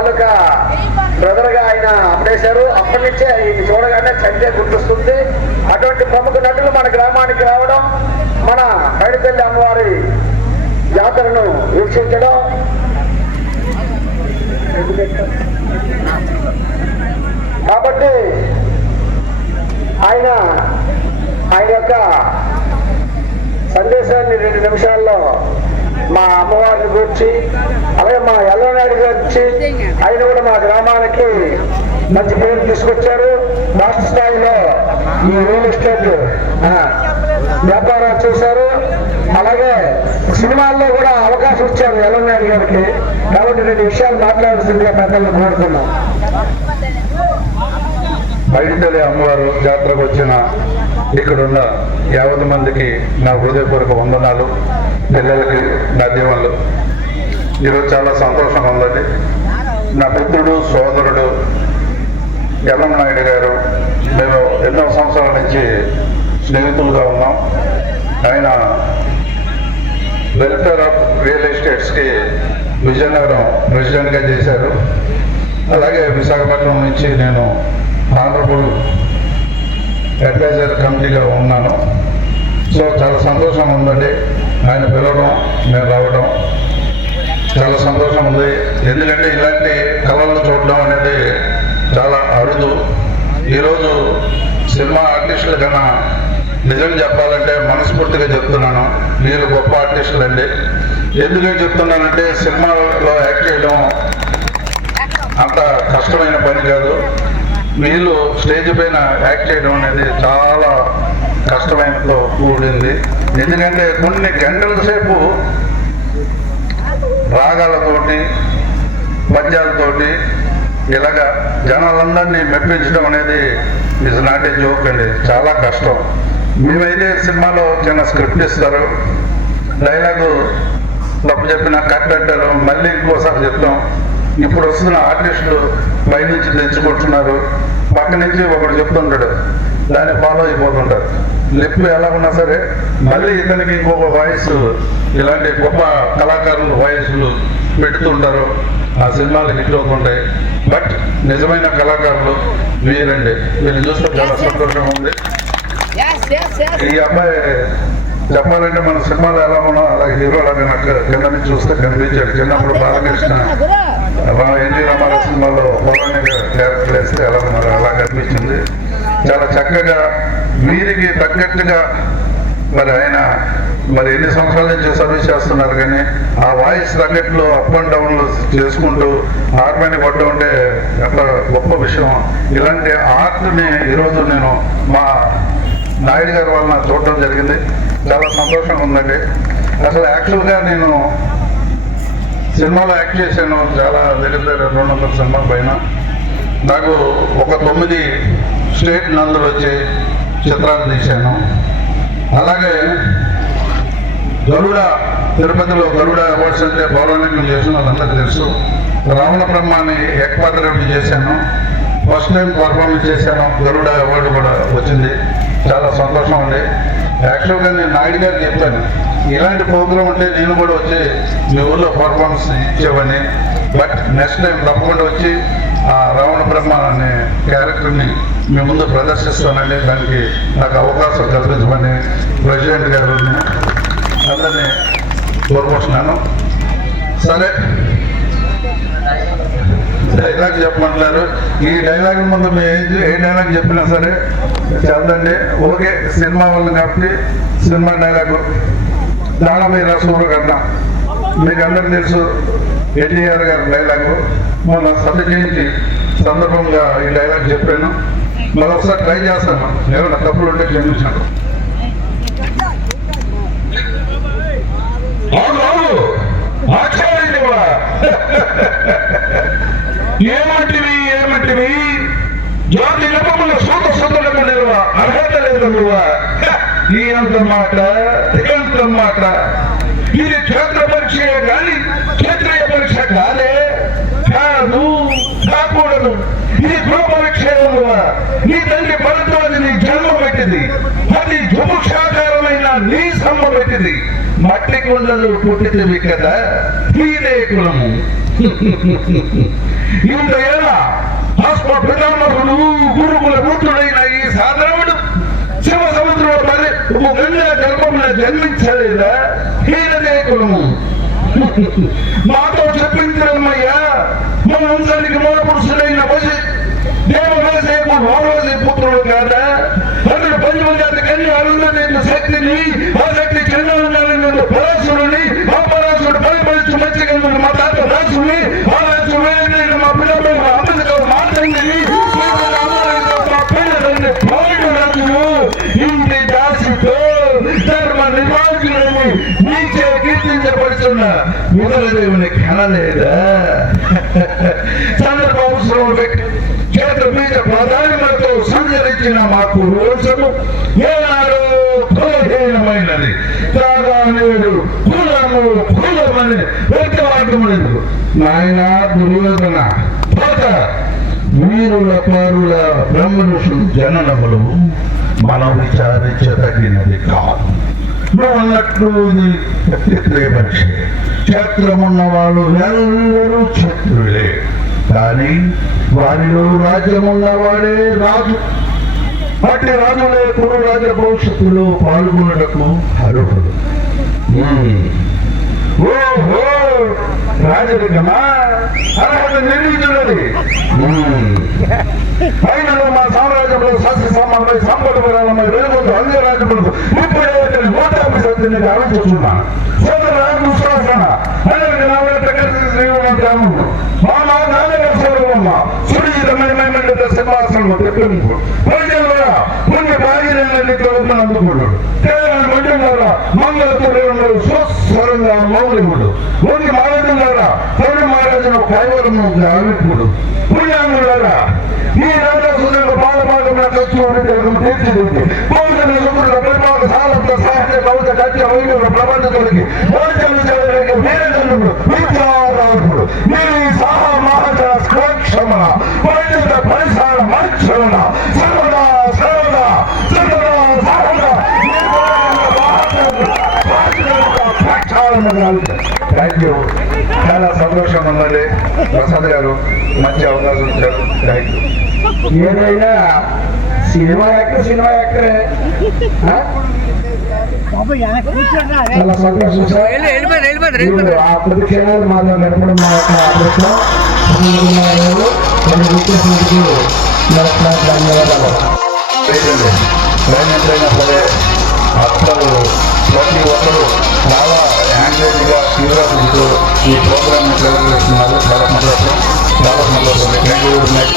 తాలూకా బ్రదర్గా ఆయన అమ్మేశారు. అప్పటి నుంచే ఈయన చూడగానే చందే గుర్తొస్తుంది. అటువంటి ప్రముఖ నటులు మన గ్రామానికి రావడం మన పైడితల్లి అమ్మవారి జాతరను వీక్షించడం. కాబట్టి ఆయన ఆయన యొక్క సందేశాన్ని రెండు నిమిషాల్లో మా అమ్మవారిని గురించి అలాగే మా ఎల్లనాయుడు గురించి ఆయన కూడా మా గ్రామానికి మంచి పేరు తీసుకొచ్చారు. రాష్ట్ర స్థాయిలో ఈ రియల్ ఎస్టేట్ వ్యాపారాలు చేశారు. అలాగే సినిమాల్లో కూడా అవకాశం ఇచ్చారు ఎల్లనాయుడు గారికి. కాబట్టి రెండు విషయాలు మాట్లాడాల్సిందిగా పెద్దలను కోరుతున్నాం. పైడితల్లి అమ్మవారు జాతరకు వచ్చిన ఇక్కడున్న యావత్ మందికి నా హృదయపూర్వక వందనాలు పిల్లలకి నా దీవెనలు. ఈరోజు చాలా సంతోషంగా ఉందండి. నా పుత్రుడు సోదరుడు ఎల్లం నాయుడు గారు మేము ఎన్నో సంవత్సరాల నుంచి స్నేహితులుగా ఉన్నాం. ఆయన వెల్ఫేర్ ఆఫ్ రియల్ ఎస్టేట్స్కి విజయనగరం ప్రెసిడెంట్గా చేశారు. అలాగే విశాఖపట్నం నుంచి నేను ఆంధ్రప్రదేశ్ ఎంపీగా ఉన్నాను. సో చాలా సంతోషంగా ఉందండి. ఆయన పిలవడం నేను రావడం. చాలా సంతోషం ఉంది. ఎందుకంటే ఇలాంటి కళలను చూడడం అనేది చాలా అరుదు. ఈరోజు సినిమా ఆర్టిస్టుల కన్నా నిజం చెప్పాలంటే మనస్ఫూర్తిగా చెప్తున్నాను. మీరు గొప్ప ఆర్టిస్టులు అండి ఎందుకని చెప్తున్నానంటే సినిమాలో యాక్ట్ చేయడం అంత కష్టమైన పని కాదు. మీరు స్టేజ్ పైన యాక్ట్ చేయడం అనేది చాలా కష్టమైనతో కూడింది ఎందుకంటే కొన్ని గంటల సేపు రాగాలతోటి పద్యాలతోటి ఇలాగా జనాలందరినీ మెప్పించడం అనేది ఇస్ నాట్ ఏ జోక్ అండి. చాలా కష్టం. మేమైతే సినిమాలో చిన్న స్క్రిప్ట్ ఇస్తారు. డైలాగు తప్పు చెప్పిన కట్ అంటారు. మళ్ళీ ఇంకోసారి చెప్తాం. ఇప్పుడు వస్తున్న ఆర్టిస్టులు పైనుంచి తెచ్చుకుంటున్నారు. పక్క నుంచి ఒకడు చెప్తుంటాడు. దాన్ని ఫాలో అయిపోతుంటారు. లిప్ ఎలా ఉన్నా సరే మళ్ళీ ఇతనికి ఇంకొక వాయిస్ ఇలాంటి గొప్ప కళాకారులు వాయిస్లు పెడుతుంటారు. ఆ సినిమాలు హిట్ అవుతుంటాయి. బట్ నిజమైన కళాకారులు వీరండి. వీళ్ళు చూస్తే చాలా సంతోషంగా ఉంది. ఈ అబ్బాయి చెప్పాలంటే మన సినిమాలో ఎలా ఉన్నాం అలా హీరో లాగా నాకు కింద నుంచి చూస్తే కనిపించాడు. చిన్నప్పుడు బాలకృష్ణ ఎన్టీ రామారావు సినిమాలో పౌరాణిక క్యారెక్టర్ వేస్తే ఎలా ఉన్నారు? అలా కనిపించింది. చాలా చక్కగా వీరికి తగ్గట్టుగా మరి ఆయన మరి ఎన్ని సంవత్సరాల నుంచి సర్వీస్ చేస్తున్నారు కానీ ఆ వాయిస్ తగ్గట్లు అప్ అండ్ డౌన్లు చేసుకుంటూ హార్మోని పడ్డం ఉంటే ఎంత గొప్ప విషయం. ఇలాంటి ఆర్ట్ని ఈరోజు నేను మా నాయుడు గారి వలన చూడటం జరిగింది. చాలా సంతోషంగా ఉందండి. అసలు యాక్చువల్గా నేను సినిమాలో యాక్ట్ చేశాను. చాలా దగ్గర దగ్గర రెండు వందల సినిమా పైన. నాకు ఒక తొమ్మిది స్టేట్ నందులు వచ్చి చిత్రాలు తీశాను. అలాగే గరుడ తిరుపతిలో గరుడ అవార్డ్స్ అంటే పౌరాణికం చేసిన వాళ్ళందరికీ తెలుసు. రావణ బ్రహ్మాని ఏకపాత్రని చేశాను. ఫస్ట్ టైం పర్ఫార్మెన్స్ చేశాను. గరుడ అవార్డు కూడా వచ్చింది. చాలా సంతోషం ఉంది యాక్చువల్గా నేను నాయుడు గారికి చెప్పాను ఇలాంటి ప్రోగ్రామ్ ఉంటే నేను కూడా వచ్చి మీ ఊళ్ళో పర్ఫార్మెన్స్ ఇచ్చేవాడిని. బట్ నెక్స్ట్ టైం తప్పకుండా వచ్చి ఆ రావణ బ్రహ్మ అనే క్యారెక్టర్ని మీ ముందు ప్రదర్శిస్తానండి దానికి నాకు అవకాశం కల్పించమని ప్రెసిడెంట్ గారు అందరినీ కోరుకుంటున్నాను. సరే. డైలాగ్ చెప్పమంటున్నారు. ఈ డైలాగ్ ముందు మేము ఏ- ఏ డైలాగ్ చెప్పినా సరే చదవండి ఓకే సినిమా వల్ల కాబట్టి సినిమా డైలాగు. దానవీర సూర్యకర్ణ మీకు అందరికి తెలుసు ఎన్టీఆర్ గారి డైలాగు. మొన్న సత్య జయంతి సందర్భంగా ఈ డైలాగ్ చెప్పాను. మరొకసారి ట్రై చేస్తాను ఏమైనా తప్పులు ఉంటే క్షమించాను అవును అవును ఏమంటివి ఏమంటివి? జ్యోతి లోపముల సూత సుతులకు నిల్వ అర్హత లేదు నిల్వ ఈ అంత మాట ఎంత మాట. ఇది క్షేత్ర పరీక్ష కానీ క్షేత్రీయ పరీక్ష కాదే. కాదు కాకూడదు. ఇది గృహ నీ తండ్రి భరద్వాజని జన్మ పెట్టింది. అది జుభుక్షాకారమైన నీ సమ్మ పెట్టింది. మట్టి కొండలు పుట్టితివి కదా నీదే కులము. ఇంత ఎలా ఆస్మ పితామహుడు గురుకుల పుత్రుడైన ఈ సాధనముడు శివ సముద్రంలో మరి గంగా గర్భంలో జన్మించలేదా? హీనదే కులము. మాతో చెప్పించడమ్మయ్యా మన వంశానికి మూల పురుషుడైన వసి నిర్వాహకులని నీచే కీర్తించబడుతున్న ముదలదేవుని కనలేదా? చంద్రబాబు వ్యక్తి చేత బీజ ప్రాధాన్యతతో సంచరించిన మాకు రోజులు ఏనాడు కులహీనమైనది కాగా నేడు కులము కులమని వ్యక్తవాదములేదు నాయన దుర్యోధన పోత వీరుల పారుల బ్రహ్మనుషులు జననములు మనం విచారించదగినది కాదు. నువ్వు అన్నట్లు ఇది క్షత్రియపక్షి క్షేత్రమున్న వాళ్ళు అందరూ క్షత్రులే. కానీ వారిలో రాజ్యమున్నవాడే రాజు. అట్టి రాజులే కురు రాజ భవిష్యత్తులో పాల్గొనటకు అర్హుడు ఉమ్. ఓహో రాజరికమా? అర్హత నిర్మించినది. ఉమ్. అయినను మా సామ్రాజ్యంలో సస్య సామాన్పై సంపద విరాళమై వెలుగుతూ అన్ని రాజ్యములకు ఇప్పుడే ఉంటుంది కాబట్టి సత్యని ఆలోచిస్తున్నాను సోదర విశ్వాసన అనేక నావల ప్రకృతి మా మా నాన్నగారు సౌరవమ్మ సుడిజితమైన సింహాసనం తెప్పింపు ప్రజల పుణ్య భాగ్యాన్ని అందుకున్నాడు కేవలం మంటున్నారా మంగళతుడు స్వస్వరంగా మౌలిముడు కొన్ని పుణ్యాంగులారా ఈ తీర్చిదిద్ది. పౌరుల పరిపాలన కవిత కత్య వైద్యుల ప్రపంచతులకి మోచలు చేయడానికి వీరజనుడు విద్యారాజుడు మీ సహా మహాజన స్వక్షమణ పండిత పరిసర మంచన సర్వదా సర్వదా సర్వదా సర్వదా. థ్యాంక్ యూ చాలా సంతోషం ఉన్నది ప్రసాద్ గారు మంచి అవకాశం ఇచ్చారు. థ్యాంక్ యూ ఏదైనా సినిమా యాక్టర్ సినిమా యాక్టరే. చాలా సంతోషం సార్ వెళ్ళిపోయింది వెళ్ళిపోయింది మీరు ఆ పది క్షణాలు మాతో గడపడం మా యొక్క అదృష్టం. మన విచ్చేసినందుకు మరొక ధన్యవాదాలు. దైనందైనా సరే అసలు ప్రతి ఒక్కరు చాలా యాంగ్జైటీగా క్యూరియాసిటీతో ఈ ప్రోగ్రామ్ నిర్వహిస్తున్నారు చాలా సంతోషం. చాలా సంతోషం. Thank you very much